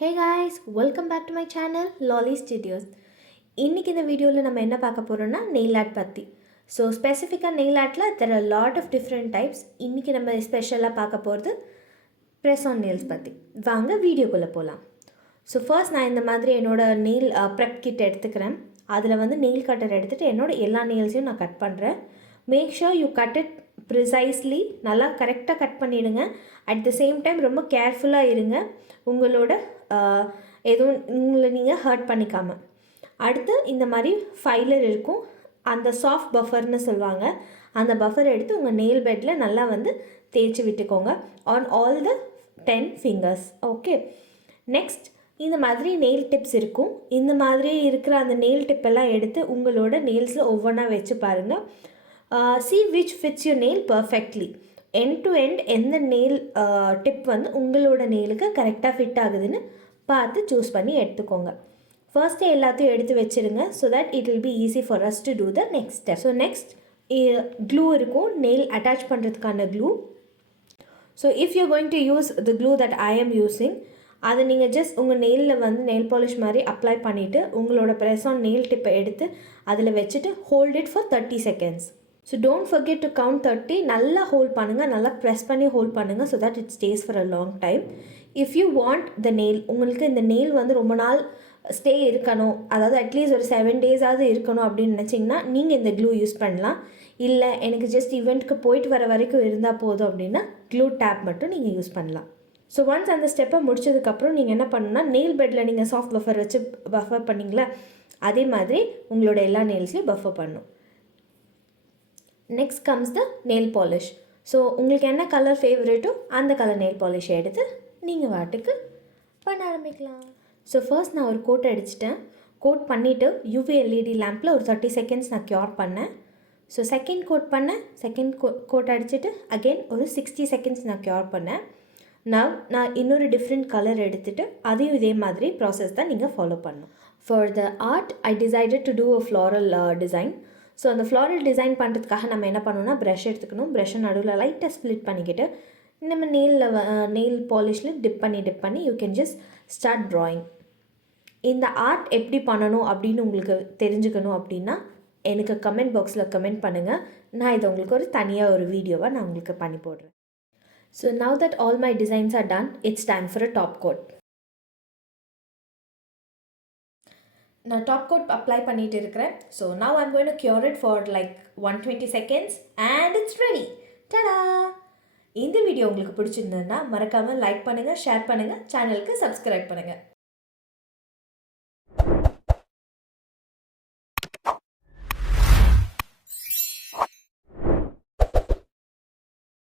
Hey guys, welcome back to my channel Loli Studios. இன்னைக்கு இந்த வீடியோவில் நம்ம என்ன பார்க்க போகிறோம்னா நெயில் ஆர்ட் பற்றி. ஸோ ஸ்பெசிஃபிக்காக நெயில் ஆர்ட்டில் there are lot of different types. இன்றைக்கி நம்ம ஸ்பெஷலாக பார்க்க போகிறது ப்ரெஸ் ஆன் நெயில்ஸ் பற்றி. வாங்க வீடியோக்குள்ளே போகலாம். ஸோ ஃபர்ஸ்ட் நான் இந்த மாதிரி என்னோடய நெயில் ப்ரெப் கிட் எடுத்துக்கிறேன். அதில் வந்து நெயில் கட்டர் எடுத்துகிட்டு என்னோடய எல்லா நெயில்ஸையும் நான் கட் பண்ணுறேன். Make sure you cut it precisely, நல்லா கரெக்டாக கட் பண்ணிவிடுங்க. அட் த சேம் டைம் ரொம்ப கேர்ஃபுல்லாக இருங்க, உங்களோட எதுவும் உங்களை நீங்கள் ஹர்ட் பண்ணிக்காமல். அடுத்து இந்த மாதிரி ஃபைலர் இருக்கும், அந்த சாஃப்ட் பஃபர்னு சொல்லுவாங்க. அந்த பஃபர் எடுத்து உங்கள் நெயில் பெட்டில் நல்லா வந்து தேய்ச்சி விட்டுக்கோங்க on all the 10 fingers. Okay, next இந்த மாதிரி நெயில் டிப்ஸ் இருக்கும். இந்த மாதிரி இருக்கிற அந்த நெயில் டிப்பெல்லாம் எடுத்து உங்களோட நெயில்ஸில் ஒவ்வொன்றா வச்சு பாருங்கள். see which fits your nail perfectly. End to end எந்த நெயில் டிப் வந்து உங்களோட நெயிலுக்கு கரெக்டாக ஃபிட் ஆகுதுன்னு பார்த்து சூஸ் பண்ணி எடுத்துக்கோங்க. ஃபர்ஸ்ட்டு எல்லாத்தையும் எடுத்து வச்சுருங்க, so that it will be easy for us to do the next step. So next glue இருக்கும், நெயில் அட்டாச் பண்ணுறதுக்கான glue. So if you going to use the glue that I am using, அதை நீங்கள் just உங்கள் நெயிலில் வந்து nail polish மாதிரி apply பண்ணிவிட்டு உங்களோட press on nail டிப்பை எடுத்து அதில் வச்சுட்டு hold it for 30 seconds. So don't forget to count 30. நல்லா ஹோல்ட் பண்ணுங்கள், நல்லா ப்ரெஸ் பண்ணி ஹோல்ட் பண்ணுங்கள், so that it stay for a long time. If you want the nail, உங்களுக்கு இந்த நெயில் வந்து ரொம்ப நாள் ஸ்டே இருக்கணும், அதாவது அட்லீஸ்ட் ஒரு 7 days இருக்கணும் அப்படின்னு நினச்சிங்கன்னா நீங்கள் இந்த க்ளூ யூஸ் பண்ணலாம். இல்லை எனக்கு ஜஸ்ட் ஈவெண்ட்டுக்கு போயிட்டு வர வரைக்கும் இருந்தால் போதும் அப்படின்னா க்ளூ டேப் மட்டும் நீங்கள் யூஸ் பண்ணலாம். ஸோ ஒன்ஸ் அந்த ஸ்டெப்பை முடிச்சதுக்கப்புறம் நீங்கள் என்ன பண்ணணும்னா, நெயில் பெட்டில் நீங்கள் சாஃப்ட் பஃபர் வச்சு பஃபர் பண்ணிங்களா, அதே மாதிரி உங்களோட எல்லா நெயில்ஸையும் பஃபர் பண்ணணும். நெக்ஸ்ட் கம்ஸ் த நெயில் பாலிஷ். ஸோ உங்களுக்கு என்ன கலர் ஃபேவரேட்டோ அந்த கலர் நெயில் பாலிஷை எடுத்து நீங்கள் வாட்டுக்கு பண்ண ஆரம்பிக்கலாம். ஸோ ஃபர்ஸ்ட் நான் ஒரு கோட் அடிச்சிட்டேன். கோட் பண்ணிவிட்டு யூவி எல்இடி லேம்பில் ஒரு 30 seconds நான் க்யூர் பண்ணேன். ஸோ செகண்ட் கோட் பண்ணேன், செகண்ட் கோட் அடிச்சுட்டு அகெயின் ஒரு 60 seconds நான் க்யூர் பண்ணேன். நான் இன்னொரு டிஃப்ரெண்ட் கலர் எடுத்துகிட்டு அதையும் இதே மாதிரி ப்ராசஸ் தான் நீங்கள் ஃபாலோ பண்ணணும். For the art I decided to do a floral design. So அந்த ஃப்ளாரல் டிசைன் பண்ணுறதுக்காக நம்ம என்ன பண்ணணும்னா, ப்ரஷ் எடுத்துக்கணும். ப்ரஷ்ஷை நடுவில் லைட்டாக ஸ்ப்ளிட் பண்ணிக்கிட்டு நம்ம நெயில் பாலிஷில் டிப் பண்ணி you can just start drawing. இந்த ஆர்ட் எப்படி பண்ணணும் அப்படின்னு உங்களுக்கு தெரிஞ்சுக்கணும் அப்படின்னா எனக்கு கமெண்ட் பாக்ஸில் கமெண்ட் பண்ணுங்கள். நான் இதை உங்களுக்கு ஒரு தனியாக ஒரு வீடியோவாக நான் உங்களுக்கு பண்ணி போடுறேன். So now that all my designs are done, it's time for a top code. நான் டாப் கோட் அப்ளை பண்ணிட்டு இருக்கிறேன். So now I'm going to cure it for like 120 seconds and it's ready. டடா! இந்த வீடியோ உங்களுக்கு பிடிச்சிருந்ததுன்னா மறக்காமல் like பண்ணுங்கள், share பண்ணுங்கள், சேனலுக்கு சப்ஸ்கிரைப் பண்ணுங்கள்.